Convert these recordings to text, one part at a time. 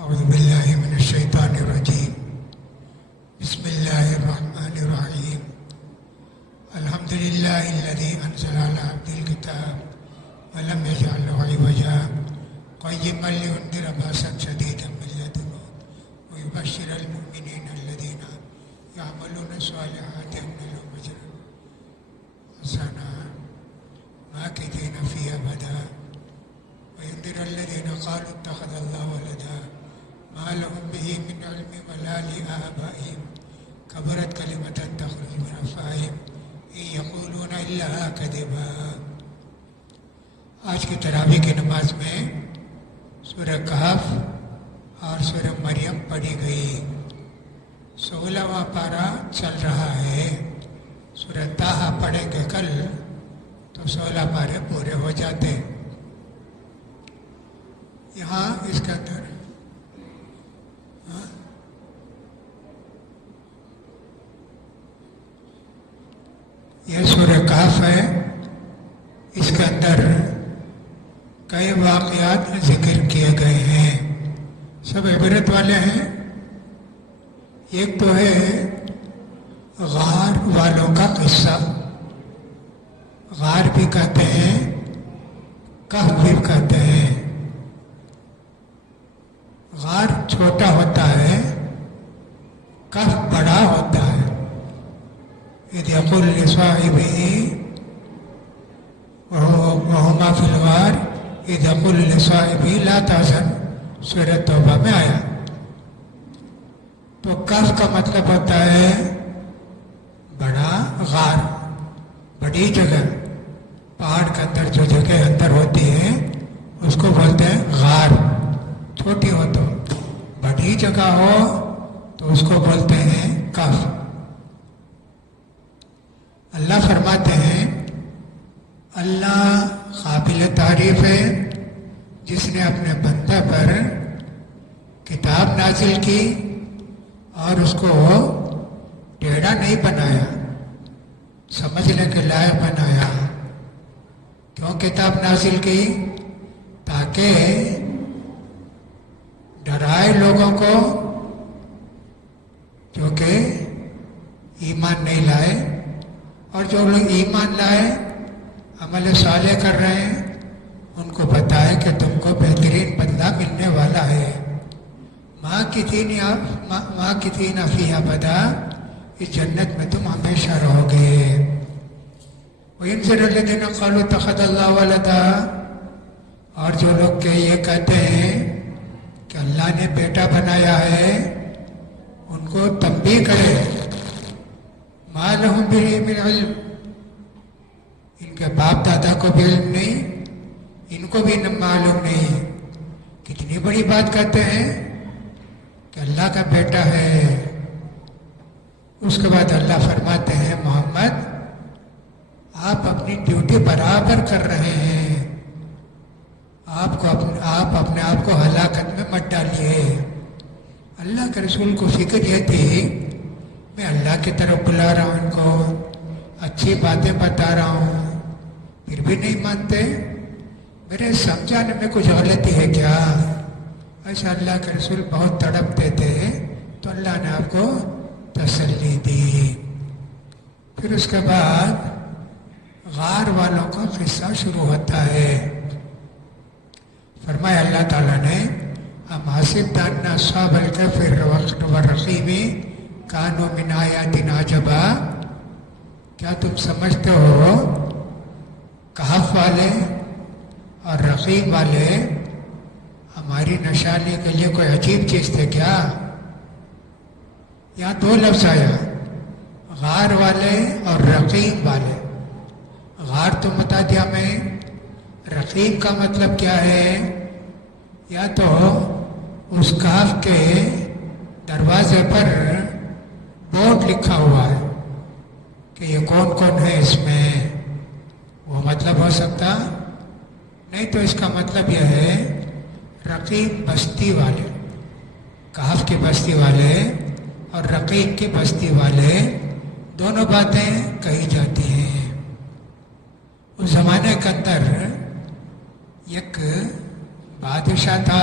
اعوذ باللہ من الشیطان الرجیم بسم اللہ الرحمن الرحیم الحمد للہ الذی انزل علی عبدہ الکتاب ولم یجعل له عوجا قیما لینذر بأسا شدیدا من لدنہ ویبشر المؤمنین الذین یعملون الصالحات ان لهم اجرا حسنا ماکثین فیہ ابدا وینذر الذین قالوا اتخذ اللہ ولدا ما لهم به من علم ولا لآبائهم كبرت كلمة تخرج من أفواههم إن يقولون إلا كذبا۔ آج کی تراویح کی نماز میں سورہ کہف اور سورہ مریم پڑھی گئی۔ 16واں پارہ چل رہا ہے۔ سورہ طٰہٰ پڑھیں گے کل تو 16 پارے پورے ہو جاتے۔ یہاں اس کے اندر یہ سورہ کہف ہے۔ اس کے اندر کئی واقعات ذکر کیے گئے ہیں، سب عبرت والے ہیں۔ ایک تو ہے غار والوں کا قصہ، غار بھی کہتے ہیں، کہف بھی کہتے ہیں۔ غار چھوٹا ہوتا ہے، کہف بڑا ہوتا ہے۔ اذ یقول لصاحبہ وہما فی الغار اذ یقول لصاحبہ لا تحزن، سورۃ توبہ میں آیا۔ تو کہف کا مطلب ہوتا ہے بڑا غار، بڑی جگہ۔ پہاڑ کے اندر جو جگہ اندر ہوتی ہے اس کو بولتے ہیں غار۔ چھوٹی ہو تو، بڑی جگہ ہو تو اس کو بولتے ہیں کہف۔ اللہ فرماتے ہیں اللہ قابل تعریف ہے جس نے اپنے بندہ پر کتاب نازل کی اور اس کو ٹیڑھا نہیں بنایا، سمجھنے کے لائق بنایا۔ کیوں کتاب نازل کی؟ تاکہ ڈرائے لوگوں کو جو کہ ایمان نہیں لائے، اور جو لوگ ایمان لائے عمل صالح کر رہے ہیں ان کو بتائے کہ تم کو بہترین بدلہ ملنے والا ہے۔ ماکثین فیہا ابدا، اس جنت میں تم ہمیشہ رہو گے۔ وینذر الذین قالوا اتخذ اللہ ولدا، اور جو لوگ کہ یہ کہتے ہیں کہ اللہ نے بیٹا بنایا ہے ان کو تنبیہ کرے۔ ما لهم به من علم، ان کے باپ دادا کو بھی علم نہیں، ان کو بھی معلوم نہیں۔ کتنی بڑی بات کہتے ہیں کہ اللہ کا بیٹا ہے۔ اس کے بعد اللہ فرماتے ہیں محمد آپ اپنی ڈیوٹی برابر کر رہے ہیں، آپ اپنے آپ کو ہلاکت میں مت ڈالیے۔ اللہ کے رسول کو فکر یہ تھی میں اللہ کی طرف بلا رہا ہوں، ان کو اچھی باتیں بتا رہا ہوں، پھر بھی نہیں مانتے، میرے سمجھانے میں کچھ غلطی ہے کیا؟ ایسا اللہ کے رسول بہت تڑپتے تھے تو اللہ نے آپ کو تسلی دی۔ پھر اس کے بعد غار والوں کا قصہ شروع ہوتا ہے۔ فرمایا اللہ تعالیٰ نے ام حسبت ان اصحاب الکہف والرقیم کانوا من آیاتنا عجبا، کیا تم سمجھتے ہو کہف والے اور رقیم والے ہماری نشانی کے لیے کوئی عجیب چیز تھے کیا؟ یہاں دو لفظ آیا، غار والے اور رقیم والے۔ غار تو بتا دیا میں، رقیم کا مطلب کیا ہے؟ یا تو اس کہف کے دروازے پر بورڈ لکھا ہوا ہے کہ یہ کون کون ہے اس میں، وہ مطلب ہو سکتا، نہیں تو اس کا مطلب یہ ہے رقیم بستی والے، کہف کی بستی والے اور رقیم کی بستی والے، دونوں باتیں کہی جاتی ہیں۔ اس زمانے کے اندر ایک بادشاہ تھا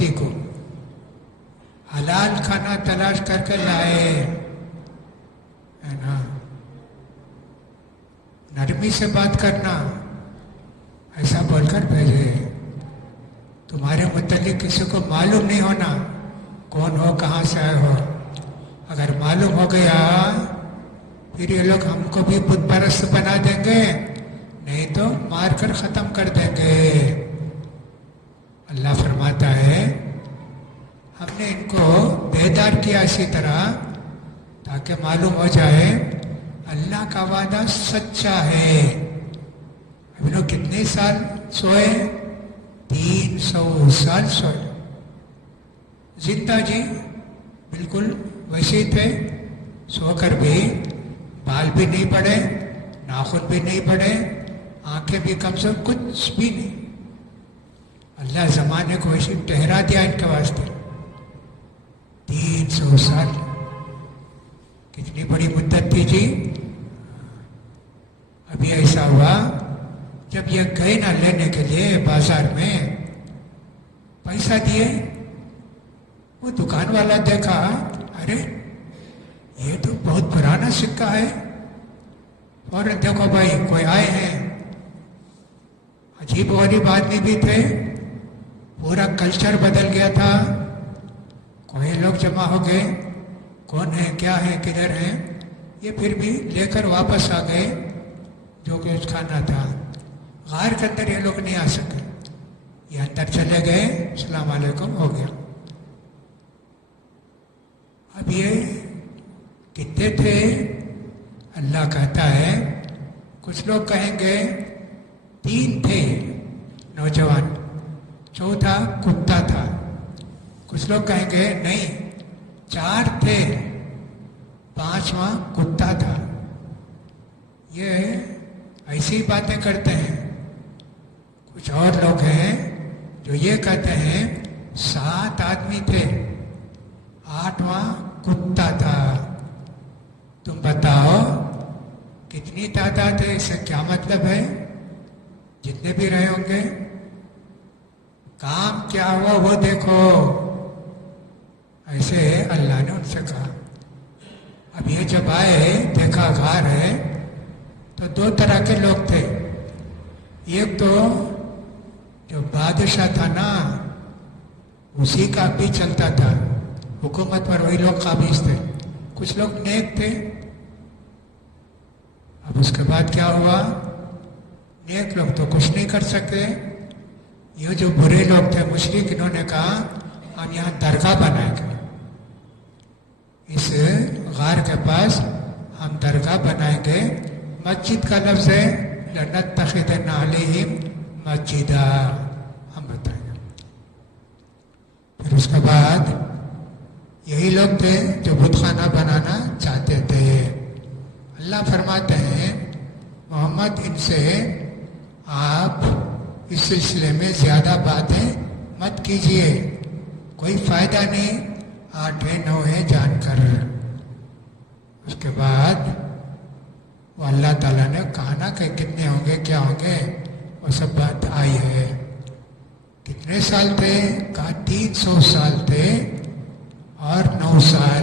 بستی کو حلال کھانا تلاش کر کے لائے، ہے نا، نرمی سے بات کرنا، ایسا بول کر بھیجے، تمہارے متعلق کسی کو معلوم نہیں ہونا کون ہو، کہاں سے آئے ہو۔ اگر معلوم ہو گیا پھر یہ لوگ ہم کو بھی بت پرست بنا دیں گے، نہیں تو مار کر ختم کر دیں گے۔ اللہ فرماتا ہے ہم نے ان کو بیدار کیا اسی طرح تاکہ معلوم ہو جائے اللہ کا وعدہ سچا ہے۔ اب لوگ کتنے سال سوئے؟ 300 سال سوئے، زندہ جی بالکل ویسے ہی تھے، سو کر بھی بال بھی نہیں پڑے، ناخن بھی نہیں پڑے، آنکھیں بھی کمزور، کچھ بھی نہیں۔ اللہ زمانے کو ایسے ٹھہرا دیا ان کے واسطے۔ 300 سال کتنی بڑی مدت تھی جی۔ ابھی ایسا ہوا جب یہ گئے نا لینے کے لیے بازار میں، پیسہ دیے، وہ دکان والا دیکھا، ارے یہ تو بہت پرانا سکہ ہے، فوراً دیکھو بھائی کوئی آئے ہیں، عجیب غریب آدمی بھی تھے، پورا کلچر بدل گیا تھا، کوئی لوگ جمع ہو گئے، کون ہے، کیا ہے، کدھر ہے، یہ پھر بھی لے کر واپس آ گئے جو کچھ کھانا تھا۔ غار کے اندر یہ لوگ نہیں آ سکے، یہ اندر چلے گئے، السلام علیکم ہو گیا۔ اب یہ کتنے تھے؟ اللہ کہتا ہے کچھ لوگ کہیں گے 3 تھے نوجوان، چوتھا کتا تھا، کچھ لوگ کہیں گے نہیں 4 تھے، 5واں کتا تھا۔ یہ ایسی باتیں کرتے ہیں۔ کچھ اور لوگ ہیں جو یہ کہتے ہیں 7 آدمی تھے، 8واں کتا تھا۔ تم بتاؤ کتنی تعداد ہے، اس سے کیا مطلب ہے؟ جتنے بھی رہے ہوں گے، کام کیا ہوا وہ دیکھو۔ ایسے اللہ نے ان سے کہا۔ اب یہ جب آئے دیکھا غار ہے تو 2 طرح کے لوگ تھے۔ ایک تو جو بادشاہ تھا نا، اسی کا بھی چلتا تھا، حکومت پر وہی لوگ قابض تھے۔ کچھ لوگ نیک تھے۔ اب اس کے بعد کیا ہوا؟ نیک لوگ تو کچھ نہیں کر سکتے، یہ جو برے لوگ تھے مشرک، انہوں نے کہا ہم یہاں درگاہ بنائیں گے، اس غار کے پاس ہم درگاہ بنائیں گے۔ مسجد کا لفظ ہے لنتخذن علیہم مسجدا، ہم بتائیں گے۔ پھر اس کے بعد یہی لوگ تھے جو بت خانہ بنانا چاہتے تھے۔ اللہ فرماتے ہیں محمد ان سے آپ اس سلسلے میں زیادہ باتیں مت کیجیے، کوئی فائدہ نہیں، 8 ہے 9 ہے جان کر۔ اس کے بعد وہ اللہ تعالیٰ نے کہا نا کہ کتنے ہوں گے، کیا ہوں گے، وہ سب بات آئی ہے۔ کتنے سال تھے؟ کہا 300 سال تھے اور 9 سال۔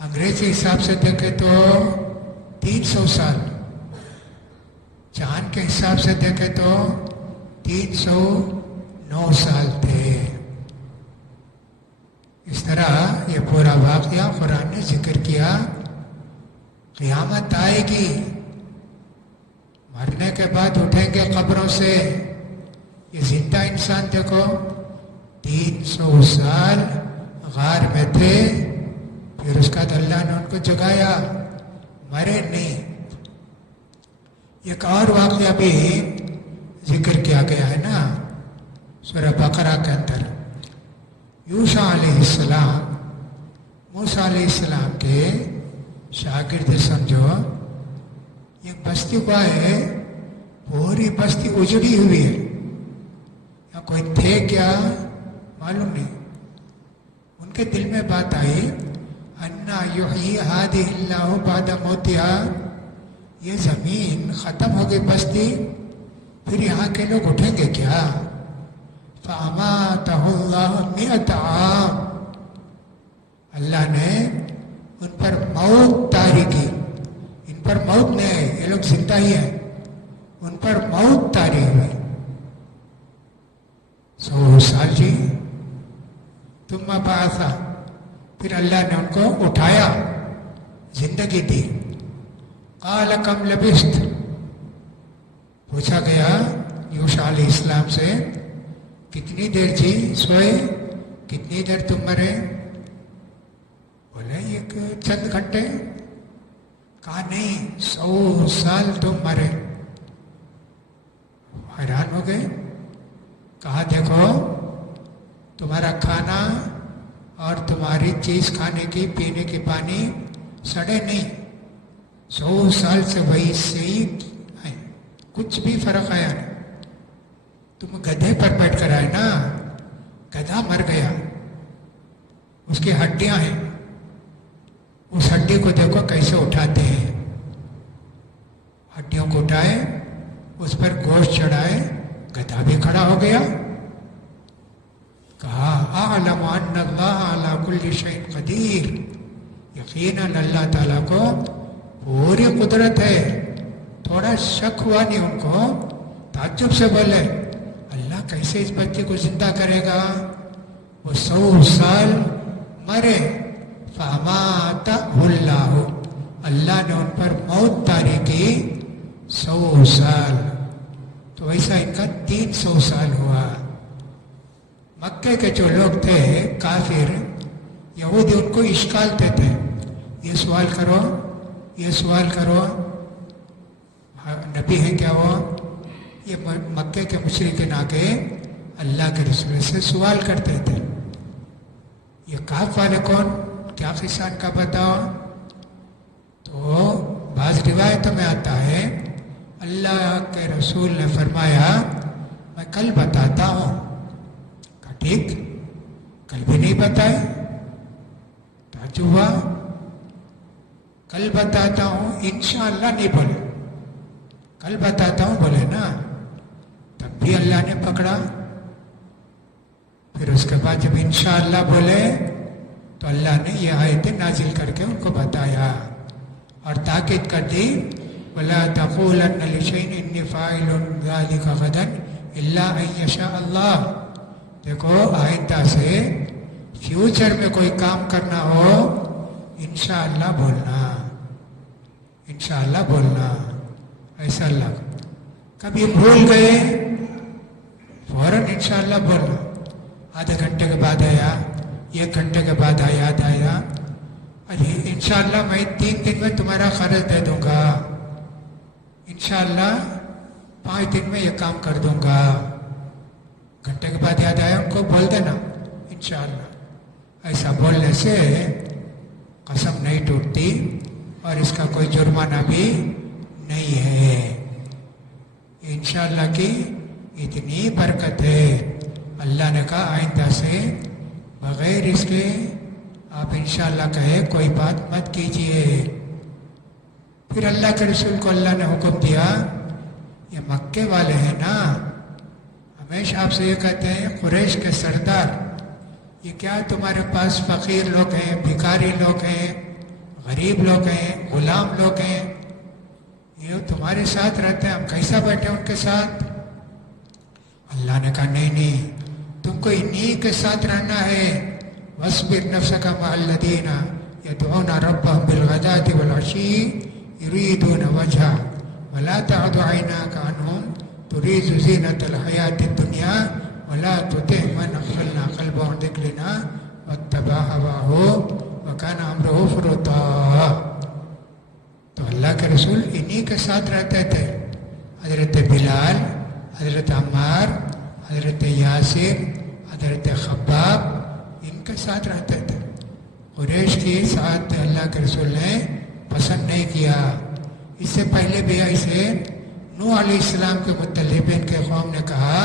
انگریزی حساب سے دیکھے تو 300 سال، چاند کے حساب سے دیکھے تو 309 سال تھے۔ اس طرح یہ پورا واقعہ قرآن نے ذکر کیا۔ قیامت آئے گی، مرنے کے بعد اٹھیں گے قبروں سے۔ یہ زندہ انسان دیکھو 300 سال غار میں تھے، پھر اس کا اللہ نے ان کو جگایا، مرے نہیں۔ ایک اور واقعہ بھی ذکر کیا گیا ہے نا سورہ بقرہ کے اندر۔ یوشع علیہ السلام موسیٰ علیہ السلام کے شاگرد سمجھو، ایک بستی کو ہے، پوری بستی اجڑی ہوئی ہے، یا کوئی تھے کیا معلوم نہیں۔ ان کے دل میں بات آئی انا یحیی ہذہ اللہ بعد موتہا، یہ زمین ختم ہو گئی بستی، پھر یہاں کے لوگ اٹھیں گے کیا؟ فاماتہ اللہ 100 عام، اللہ نے ان پر موت طاری کی. ان پر موت نہیں ہے، یہ لوگ زندہ ہی ہیں، ان پر موت طاری ہوئی. 100 سال جی. ثم بعث، پھر اللہ نے ان کو اٹھایا، زندگی دی. قال کم لبثت، پوچھا گیا یوشع علیہ السلام سے کتنی دیر جی سوئے، کتنی دیر تم مرے؟ بولے ایک چند گھنٹے. کہا نہیں 100 سال تم مرے. حیران ہو گئے. کہا دیکھو تمہارا کھانا اور تمہاری چیز کھانے کی پینے کی پانی سڑے نہیں، 100 سال سے وہی صحیح ہے، کچھ بھی فرق آیا نہیں. تم گدھے پر بیٹھ کر آئے نا، گدھا مر گیا، اس کی ہڈیاں ہیں، اس ہڈی کو دیکھو کیسے اٹھاتے ہیں. ہڈیوں کو اٹھائے، اس پر گوشت چڑھائے، گدھا بھی کھڑا ہو گیا. کہا اعلم ان اللہ علی کل شیء قدیر، یقیناً اللہ تعالیٰ کو پوری قدرت ہے. تھوڑا شک ہوا نہیں ان کو، تعجب سے بولے اللہ کیسے اس بچے کو زندہ کرے گا؟ وہ 100 سال مرے. فاماتہ اللہ، اللہ نے ان پر موت طاری کی 100 سال. تو ایسا ان کا 300 سال ہوا. مکے کے جو لوگ تھے کافر یہودی، ان کو اشکال دیتے، یہ سوال کرو، یہ سوال کرو. نبی ہے کیا وہ؟ یہ مکے کے مشرکین آ کے اللہ کے رسول سے سوال کرتے تھے یہ کاف والے کون، کیا قصہ ان کا بتاؤ. تو بعض روایتوں میں آتا ہے اللہ کے رسول نے فرمایا میں کل بتاتا ہوں. کہا ٹھیک، کل بھی نہیں بتائے. تعجب ہوا. کل بتاتا ہوں انشاءاللہ نہیں بولے، کل بتاتا ہوں بولے نا، تب بھی اللہ نے پکڑا. پھر اس کے بعد جب انشاءاللہ بولے تو اللہ نے یہ آیتیں نازل کر کے ان کو بتایا اور تاکید کر دی وَلَا تَقُولَنَّ لِشَيْءٍ إِنِّي فَاعِلٌ ذَلِكَ غَدًا إِلَّا أَن يَشَاءَ اللَّهُ. دیکھو آئندہ سے فیوچر میں کوئی کام کرنا ہو انشاءاللہ بولنا، انشاءاللہ بولنا. ایسا اللہ کبھی بھول گئے فوراً انشاءاللہ بولنا. آدھے گھنٹے کے بعد آیا، 1 گھنٹے کے بعد یاد آیا ارے انشاءاللہ میں 3 دن میں تمہارا قرض دے دوں گا، انشاءاللہ 5 دن میں یہ کام کر دوں گا. گھنٹے کے بعد یاد آیا ان کو بول دینا انشاءاللہ. ایسا بولنے سے قسم نہیں ٹوٹتی اور اس کا کوئی جرمانہ بھی نہیں ہے. انشاءاللہ کی اتنی برکت ہے. اللہ نے کہا آئندہ سے بغیر اس کے آپ انشاءاللہ کہے کوئی بات مت کیجیے. پھر اللہ کے رسول کو اللہ نے حکم دیا، یہ مکے والے ہیں نا، ہمیشہ آپ سے یہ کہتے ہیں قریش کے سردار، یہ کیا تمہارے پاس فقیر لوگ ہیں، بھکاری لوگ ہیں، غریب لوگ ہیں، غلام لوگ ہیں، یہ تمہارے ساتھ رہتے ہیں، ہم کیسا بیٹھے ان کے ساتھ؟ اللہ نے کہا نہیں نہیں، تم کو انہی کے ساتھ رہنا ہے. وَاصْبِرْ نَفْسَكَ مَعَ الَّذِينَ يَدْعُونَ رَبَّهُمْ بِالْغَدَاةِ وَالْعَشِيِّ يُرِيدُونَ وَجْهَهُ وَلَا تَعْدُ عَيْنَاكَ عَنْهُمْ تُرِيدُ زِينَةَ الْحَيَاةِ الدُّنْيَا وَلَا تُطِعْ مَنْ أَغْفَلْنَا قَلْبَهُ عَنْ ذِكْرِنَا وَاتَّبَعَ هَوَاهُ وَكَانَ أَمْرُهُ فُرُطًا. تو اللہ کے رسول انہی کے ساتھ رہتے تھے. حضرت بلال، حضرت عمار، حضرت یاسر، حضرت خباب، ان کے ساتھ رہتے تھے. قریش کے ساتھ اللہ کے رسول نے پسند نہیں کیا. اس سے پہلے بھی ایسے نوح علیہ السلام کے متعلق ان کے قوم نے کہا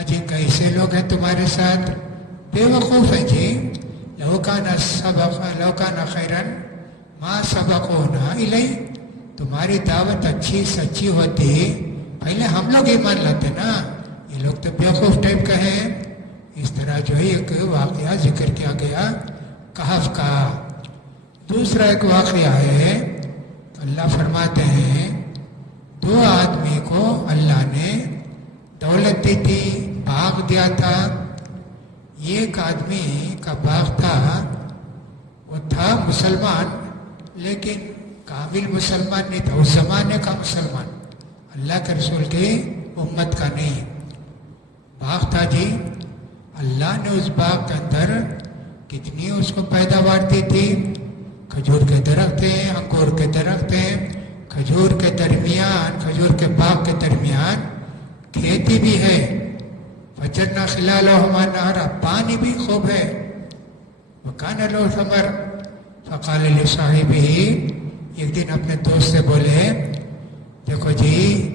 اجی کیسے لوگ ہیں تمہارے ساتھ، بے وقوف ہیں جی. لو کان خیرا ما سبقونا الیہ، تمہاری دعوت اچھی سچی ہوتی پہلے ہم لوگ ایمان لاتے نا. یہ لوگ تو بیوقوف ٹائپ کا ہیں، اس طرح جو ہے ایک واقعہ ذکر کیا گیا کہف کا. دوسرا ایک واقعہ ہے، اللہ فرماتے ہیں 2 آدمی کو اللہ نے دولت دی تھی، باغ دیا تھا. ایک آدمی کا باغ تھا، وہ تھا مسلمان لیکن کامل مسلمان نہیں تھا، اس زمانے کا مسلمان، اللہ کے رسول کی امت کا نہیں. باغ تھا جی، اللہ نے اس باغ کے اندر کتنی اس کو پیداوار دی تھی. کھجور کے درخت ہیں، انگور کے درخت ہیں، کھجور کے درمیان، کھجور کے باغ کے درمیان کھیتی بھی ہے. فجرنا خلالہما نہرا، پانی بھی خوب ہے. وکان لہ ثمر فقال لصاحبہ، ایک دن اپنے دوست سے بولے دیکھو جی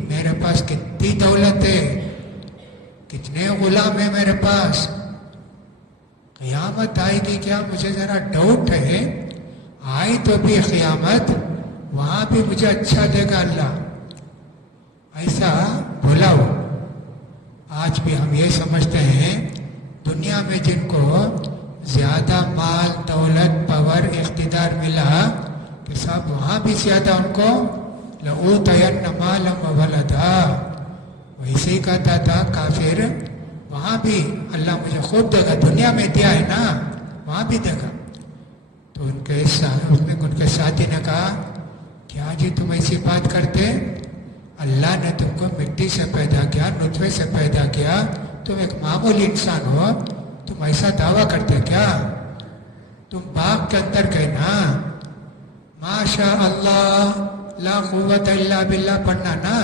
میرے پاس کتنی دولت ہے، کتنے غلام ہیں میرے پاس، قیامت آئے گی کیا؟ مجھے ذرا ڈاؤٹ ہے. آئی تو بھی قیامت، وہاں بھی مجھے اچھا دے گا اللہ. ایسا بولا ہو. آج بھی ہم یہ سمجھتے ہیں دنیا میں جن کو زیادہ مال دولت پاور اقتدار ملا کہ صاحب وہاں بھی زیادہ ان کو لَأُوتَيَنَّ مَالًا وَوَلَدًا، ویسے ہی کہتا تھا کافر، وہاں بھی اللہ مجھے خوب دے گا، دنیا میں دیا ہے نا وہاں بھی دے گا. تو ان کے ساتھی نے کہا کیا جی تم ایسی بات کرتے؟ اللہ نے تم کو مٹی سے پیدا کیا، نطفے سے پیدا کیا، تم ایک معمولی انسان ہو، تم ایسا دعویٰ کرتے کیا؟ تم باغ کے اندر گئے نا، ماشاء اللہ لا قوت الا باللہ پڑھنا نا،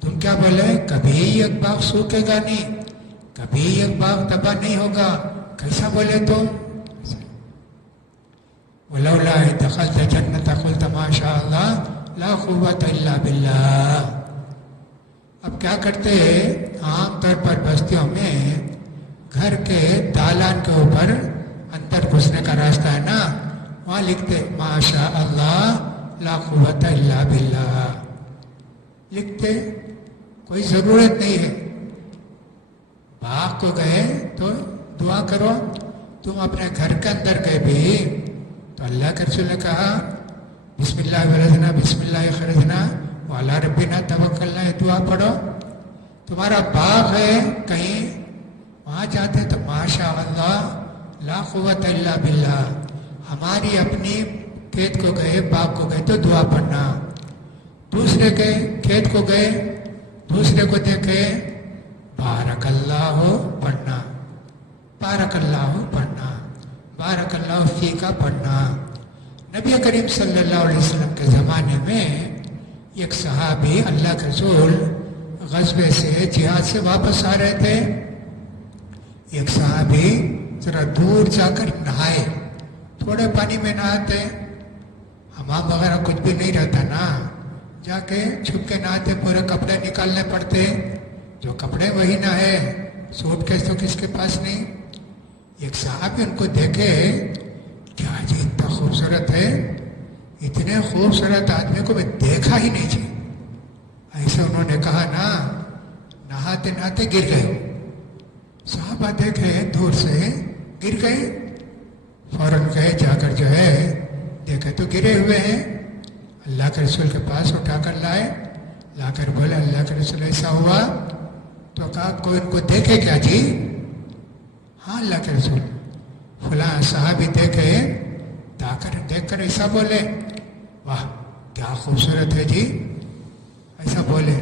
تم کیا بولے کبھی ایک باغ سوکھے گا نہیں، کبھی ایک باغ تباہ نہیں ہوگا. کیسا بولے تم؟ ولولا اذ دخلت جنت قلت ما شاء اللہ لا قوت الا باللہ. اب کیا کرتے عام طور پر بستیوں میں گھر کے دالان کے اوپر اندر گھسنے کا راستہ ہے نا، وہاں لکھتے ما شاء اللہ لا قوت الا باللہ لکھتے. کوئی ضرورت نہیں ہے. باغ کو گئے تو دعا کرو. تم اپنے گھر کے اندر گئے بھی تو اللہ کے رسول نے کہا بسم اللہ ولدنا بسم اللہ خرجنا وعلی ربنا توکلنا، یہ دعا پڑھو. تمہارا باغ ہے کہیں، وہاں جاتے تو ماشاء اللہ لا قوت الا باللہ. ہماری اپنی کھیت کو گئے، باغ کو گئے تو دعا پڑھنا. دوسرے کے کھیت کو گئے، دوسرے کو دیکھے بارک اللہ پڑھنا، بارک اللہ پڑھنا، بارک اللہ فیکا پڑھنا. نبی کریم صلی اللہ علیہ وسلم کے زمانے میں ایک صحابی اللہ کے رسول غزوے سے جہاد سے واپس آ رہے تھے. ایک صحابی ذرا دور جا کر نہائے، تھوڑے پانی میں نہاتے، حمام وغیرہ کچھ بھی نہیں رہتا نا، جا کے چھپ کے نہاتے، پورے کپڑے نکالنے پڑتے، جو کپڑے وہی نہ ہے، سوٹ کیس تو کس کے پاس نہیں. ایک صحابی ان کو دیکھے کیا جی اتنا خوبصورت ہے، اتنے خوبصورت آدمی کو میں دیکھا ہی نہیں جی. ایسے انہوں نے کہا نا، نہاتے نہاتے گر گئے. صحابہ دیکھے دور سے گر گئے، فوراً گئے جا کر جو ہے دیکھے تو گرے ہوئے ہیں. اللہ کے رسول کے پاس اٹھا کر لائے، لا کر بولے اللہ کے رسول ایسا ہوا. تو کہا کوئی ان کو دیکھے کیا جی؟ ہاں اللہ کے رسول فلاں صحابی دیکھے، دیکھ کر ایسا بولے واہ کیا خوبصورت ہے جی، ایسا بولے.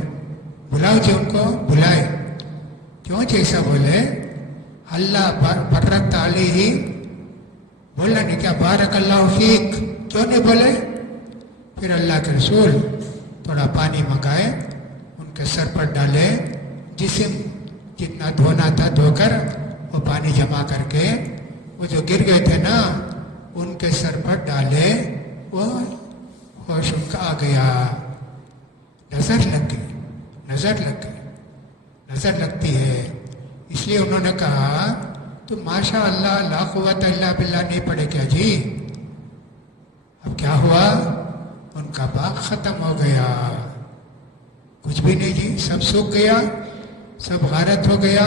بلاؤ جی ان کو، بلائے. کیوں جی ایسا بولے؟ اللہ برکت علیہ بولنا نہیں کیا بارک اللہ فیک، کیوں نہیں بولے؟ پھر اللہ کے رسول تھوڑا پانی منگائے، ان کے سر پر ڈالے، جسم جتنا دھونا تھا دھو کر وہ پانی جمع کر کے وہ جو گر گئے تھے نا ان کے سر پر ڈالے، وہ ہوش ان کا آ گیا. نظر لگ گئی، نظر لگ گئی، نظر لگتی ہے. اس لیے انہوں نے کہا تو ماشاء اللہ لا قوت الا باللہ نہیں پڑھے کیا جی؟ اب کیا ہوا؟ ان کا باغ ختم ہو گیا، کچھ بھی نہیں جی، سب سوکھ گیا، سب غارت ہو گیا.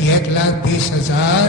1,20,000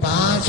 5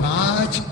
5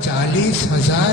40,000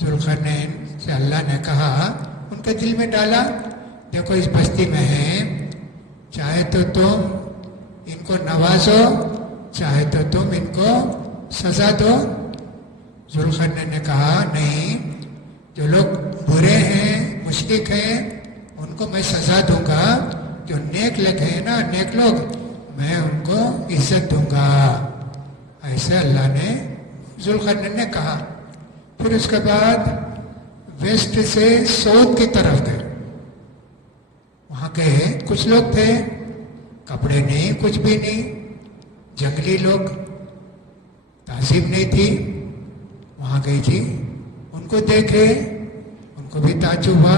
ذوالقرنین سے اللہ نے کہا، ان کے دل میں ڈالا، دیکھو اس بستی میں ہیں، چاہے تو تم ان کو نوازو، چاہے تو تم ان کو سزا دو۔ ذوالقرنین نے کہا نہیں، جو لوگ برے ہیں، مشرک ہیں، ان کو میں سزا دوں گا، جو نیک لوگ ہیں نا، نیک لوگ، میں ان کو عزت دوں گا۔ ایسے اللہ نے ذوالقرنین نے کہا۔ پھر اس کے بعد ویسٹ سے ساؤتھ کی طرف گئے، وہاں گئے، کچھ لوگ تھے، کپڑے نہیں، کچھ بھی نہیں، جنگلی لوگ، تہذیب نہیں تھی، وہاں گئی جی، ان کو دیکھے، ان کو بھی تعجب ہوا،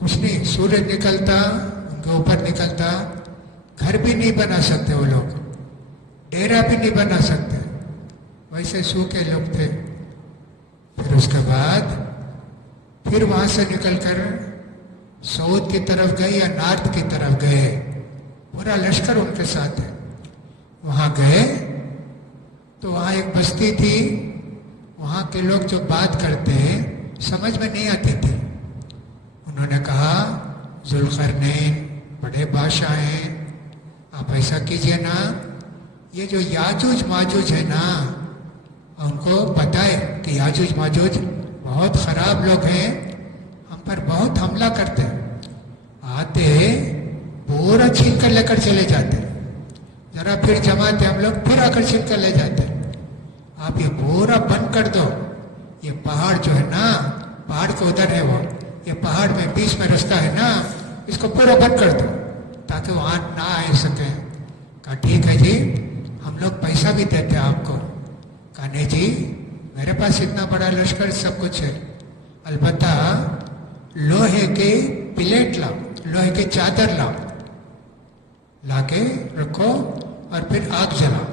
کچھ نہیں، سورج نکلتا ان کے اوپر نکلتا، گھر بھی نہیں بنا سکتے وہ لوگ، ڈیرا بھی نہیں بنا سکتے، ویسے سوکھے لوگ تھے۔ پھر اس کے بعد پھر وہاں سے نکل کر ساؤتھ کی طرف گئے یا نارتھ کی طرف گئے، پورا لشکر ان کے ساتھ ہے، وہاں گئے تو وہاں ایک بستی تھی، وہاں کے لوگ جو بات کرتے ہیں سمجھ میں نہیں آتی تھی۔ انہوں نے کہا ذوالقرنین بڑے بادشاہ ہیں، آپ ایسا کیجئے نا، یہ جو یاجوج ماجوج ہے نا، ان کو بتائے کہ یاجوج ماجوج بہت خراب لوگ ہیں، ہم پر بہت حملہ کرتے ہیں، آتے پورا چھین کر لے کر چلے جاتے، ذرا پھر جماتے ہم لوگ، پھر آ کر چھین کر لے جاتے، آپ یہ پورا بند کر دو، یہ پہاڑ جو ہے نا، پہاڑ کو ادھر ہے وہ، یہ پہاڑ میں بیچ میں رستہ ہے نا، اس کو پورا بند کر دو تاکہ وہاں نہ آ سکیں۔ کہا ٹھیک ہے جی، ہم لوگ پیسہ بھی دیتے آپ کو۔ کہا نہیں جی، میرے پاس اتنا بڑا لشکر سب کچھ ہے، البتہ لوہے کے پلیٹ لاؤ، لوہے کی چادر لاؤ، لا کے رکھو اور پھر آگ جلاؤ،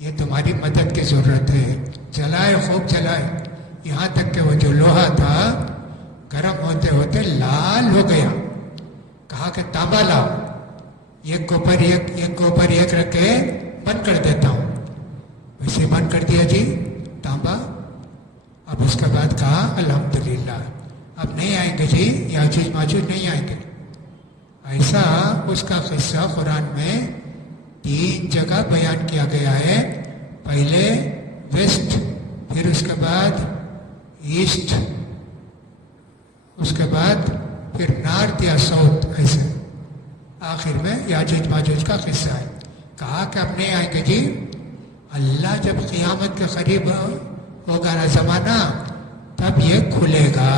یہ تمہاری مدد کی ضرورت ہے۔ جلائے، خوب جلائے، یہاں تک کہ وہ جو لوہا تھا گرم ہوتے ہوتے لال ہو گیا۔ کہا کہ تانبا لاؤ، ایک کے اوپر ایک رکھ کے بند کر دیتا ہوں، ویسے بند کر دیا جی تانبا۔ اب اس کے بعد کہا الحمدللہ، اب نہیں آئیں گے جی، یاجوج ماجوج نہیں آئیں گے۔ ایسا اس کا قصہ قرآن میں 3 جگہ بیان کیا گیا ہے، پہلے ویسٹ، پھر اس کے بعد ایسٹ، اس کے بعد پھر نارتھ یا ساؤتھ، ایسے آخر میں یاجوج ماجوج کا قصہ ہے۔ کہا کہ اب نہیں آئیں گے جی، اللہ جب قیامت کے قریب ہوگا نا زمانہ، تب یہ کھلے گا،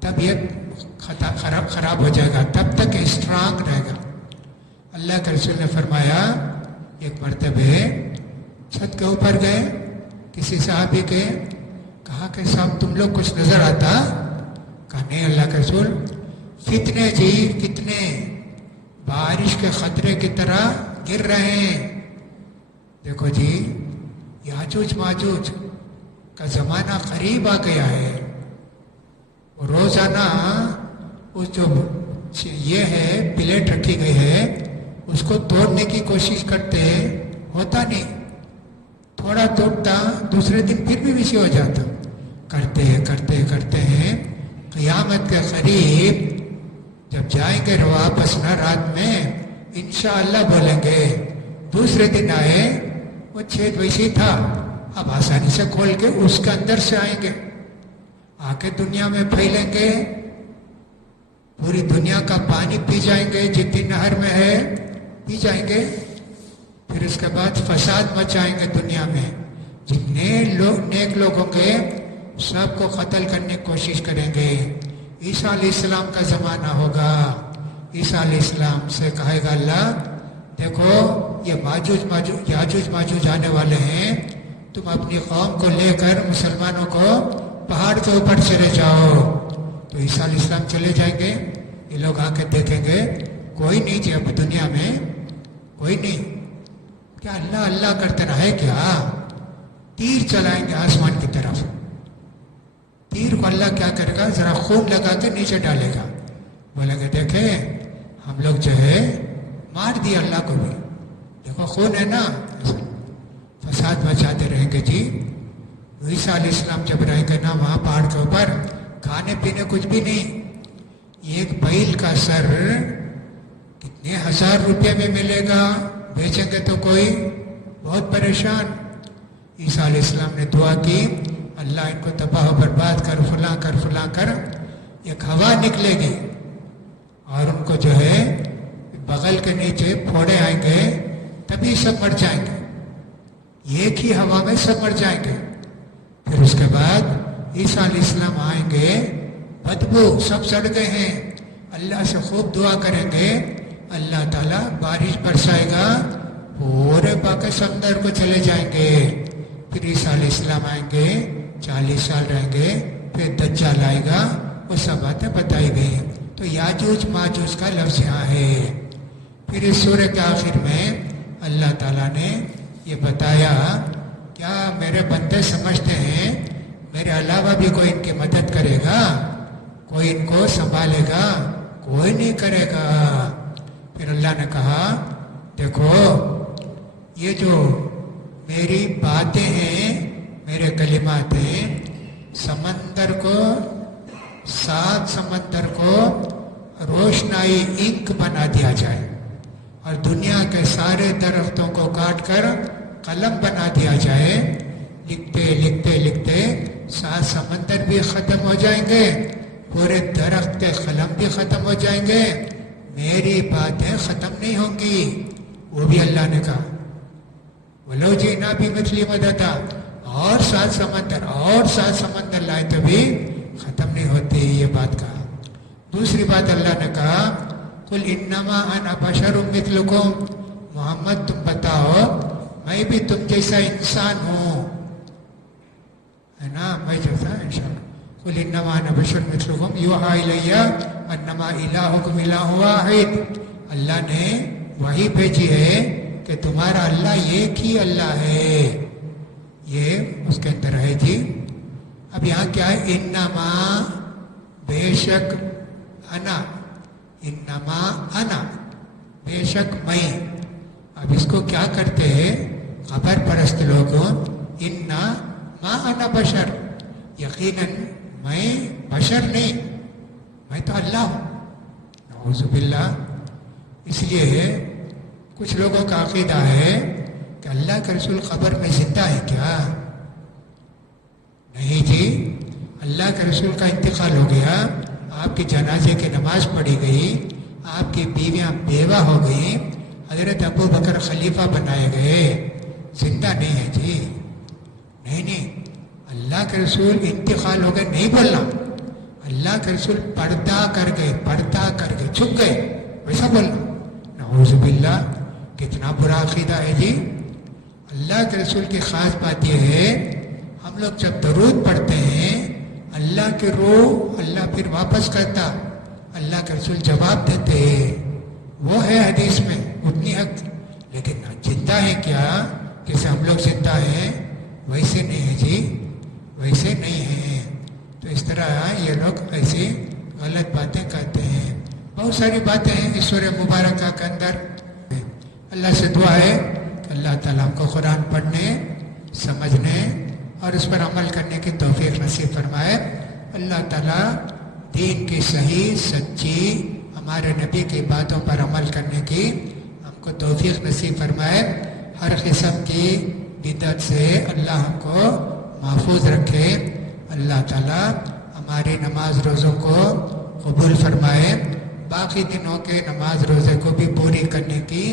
تب یہ خراب ہو جائے گا، تب تک اسٹرانگ رہے گا۔ اللہ کے رسول نے فرمایا، ایک مرتبہ چھت کے اوپر گئے، کسی صحابی کے، کہا کہ صاحب تم لوگ کچھ نظر آتا؟ کہا نہیں اللہ کے رسول، فتنے جی کتنے بارش کے خطرے کی طرح گر رہے ہیں۔ دیکھو جی، یاجوج ماجوج کا زمانہ قریب آ گیا ہے، روزانہ اس جو یہ ہے پلیٹ رکھی گئی ہے اس کو توڑنے کی کوشش کرتے، ہوتا نہیں، تھوڑا توڑتا دوسرے دن پھر بھی ویسے ہو جاتا، کرتے ہیں، قیامت کے قریب جب جائیں گے واپس نہ رات میں انشاءاللہ بولیں گے، دوسرے دن آئے وہ چھید ویسی تھا، اب آسانی سے کھول کے اس کے اندر سے آئیں گے، آ کے دنیا میں پھیلیں گے، پوری دنیا کا پانی پی جائیں گے، جتنی نہر میں ہے پی جائیں گے، پھر اس کے بعد فساد مچائیں گے دنیا میں، جتنے لوگ نیک لوگ ہوں گے سب کو قتل کرنے کی کوشش کریں گے۔ عیسیٰ علیہ السلام کا زمانہ ہوگا، عیسیٰ علیہ السلام سے کہے گا اللہ دیکھو یہ یاجوج ماجوج آنے والے ہیں، تم اپنی قوم کو لے کر مسلمانوں کو پہاڑ کے اوپر چلے جاؤ، تو عیسیٰ علیہ السلام چلے جائیں گے، یہ لوگ آ کے دیکھیں گے کوئی نہیں جی، اب دنیا میں کوئی نہیں، کیا اللہ اللہ کرتے رہے کیا؟ تیر چلائیں گے آسمان کی طرف، تیر کو اللہ کیا کرے گا، ذرا خون لگا کے نیچے ڈالے گا، بولے گا دیکھیں ہم لوگ جو ہے مار دیا اللہ کو بھی، دیکھو خون ہے نا، فساد مچاتے رہیں کہ جی عیسیٰ علیہ السلام جب رہیں گے نا وہاں پہاڑ کے اوپر، کھانے پینے کچھ بھی نہیں، ایک بیل کا سر کتنے 1000 روپے میں ملے گا، بیچیں گے تو کوئی بہت پریشان۔ عیسیٰ علیہ السلام نے دعا کی، اللہ ان کو تباہ و برباد کر، فلاں کر، ایک ہوا نکلے گی اور ان کو جو ہے بغل کے نیچے پھوڑے آئیں گے، تبھی سب مر جائیں گے، ایک ہی ہوا میں سب مر جائیں گے۔ پھر اس کے بعد عیسیٰ علیہ السلام آئیں گے، بدبو سب سڑ گئے ہیں، اللہ سے خوب دعا کریں گے، اللہ تعالیٰ بارش برسائے گا، پورے باقی سمندر کو چلے جائیں گے۔ پھر عیسیٰ علیہ السلام آئیں گے، 40 سال رہیں گے، پھر دجال آئے گا، وہ سب باتیں بتائی گئی۔ تو یاجوج ماجوج کا لفظ یہاں ہے۔ پھر اس سورہ کے آخر میں اللہ تعالیٰ نے یہ بتایا، کیا میرے بندے سمجھتے ہیں میرے علاوہ بھی کوئی ان کی مدد کرے گا، کوئی ان کو سنبھالے گا؟ کوئی نہیں کرے گا۔ پھر اللہ نے کہا دیکھو یہ جو میری باتیں ہیں، میرے کلمات ہیں، سمندر کو، 7 سمندر کو روشنائی انک بنا دیا جائے اور دنیا کے سارے درختوں کو کاٹ کر قلم بنا دیا جائے، لکھتے لکھتے لکھتے 7 سمندر بھی ختم ہو جائیں گے، پورے درخت قلم بھی ختم ہو جائیں گے، میری باتیں ختم نہیں ہوں گی۔ وہ بھی اللہ نے کہا وَلَوْ جِئْنَا بِمِثْلِهِ مَدَدًا، اور 7 سمندر لائے تو بھی ختم نہیں ہوتی، یہ بات کہا۔ دوسری بات اللہ نے کہا قُلْ إِنَّمَا أَنَا بَشَرٌ مِثْلُكُمْ، محمد تم بتاؤ میں بھی تم جیسا انسان ہوں، ہے نا، میں جیسا انسان۔ قُلْ إِنَّمَا أَنَا بَشَرٌ مِثْلُكُمْ يُوحَىٰ إِلَيَّ أَنَّمَا إِلَٰهُكُمْ إِلَٰهٌ وَاحِدٌ، اللہ نے وحی بھیجی ہے کہ تمہارا اللہ ایک ہی اللہ ہے۔ یہ اس کے اندر ہے جی۔ اب یہاں کیا ہے؟ انما، بے شک، انا، انما انا، بے شک میں۔ اب اس کو کیا کرتے ہیں خبر پرست لوگوں، انا ما انا بشر، یقیناً میں بشر نہیں، میں تو اللہ ہوں، نعوذ باللہ۔ اس لیے کچھ لوگوں کا عقیدہ ہے کہ اللہ کے رسول قبر میں زندہ ہے کیا؟ نہیں جی، اللہ کے رسول کا انتقال ہو گیا، آپ کی جنازے کی نماز پڑھی گئی، آپ کی بیویاں بیوہ ہو گئیں، حضرت ابو بکر خلیفہ بنائے گئے، زندہ نہیں ہے جی، نہیں، اللہ کے رسول انتقال ہو گئے نہیں بولنا، اللہ کے رسول پردہ کر گئے چھپ گئے، ویسا بولنا، نعوذ باللہ۔ کتنا برا عقیدہ ہے جی۔ اللہ کے رسول کی خاص بات یہ ہے، ہم لوگ جب درود پڑھتے ہیں اللہ کی روح اللہ پھر واپس کرتا، اللہ کے رسول جواب دیتے ہیں، وہ ہے حدیث میں اتنی حق، لیکن زندہ ہے کیا؟ جیسے ہم لوگ زندہ ہیں ویسے نہیں ہے جی، ویسے نہیں ہیں۔ تو اس طرح یہ لوگ ایسی غلط باتیں کرتے ہیں۔ بہت ساری باتیں ہیں اس سورہ مبارکہ کے اندر۔ اللہ سے دعا ہے کہ اللہ تعالیٰ ہم کو قرآن پڑھنے، سمجھنے اور اس پر عمل کرنے کی توفیق نصیب فرمائے۔ اللہ تعالیٰ دین کی صحیح سچی ہمارے نبی کی باتوں پر عمل کرنے کی ہم کو توفیق نصیب فرمائے۔ ہر قسم کی بدعت سے اللہ ہم کو محفوظ رکھے۔ اللہ تعالیٰ ہماری نماز روزوں کو قبول فرمائے، باقی دنوں کے نماز روزے کو بھی پوری کرنے کی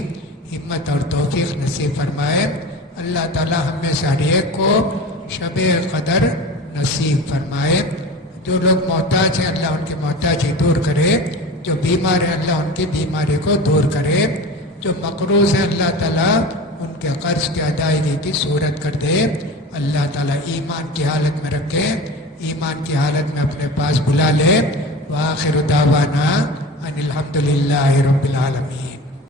ہمت اور توفیق نصیب فرمائے۔ اللہ تعالیٰ ہم میں سے ہر ایک کو شب قدر نصیب فرمائے۔ جو لوگ محتاج ہیں اللہ ان کی محتاجی دور کرے، جو بیمار ہیں اللہ ان کی بیماری کو دور کرے، جو مقروض ہیں اللہ تعالیٰ ان کے قرض کی ادائیگی کی صورت کر دے۔ اللہ تعالیٰ ایمان کی حالت میں رکھے، ایمان کی حالت میں اپنے پاس بلا لے۔ وآخر دعوانا ان الحمد للہ رب العالمین۔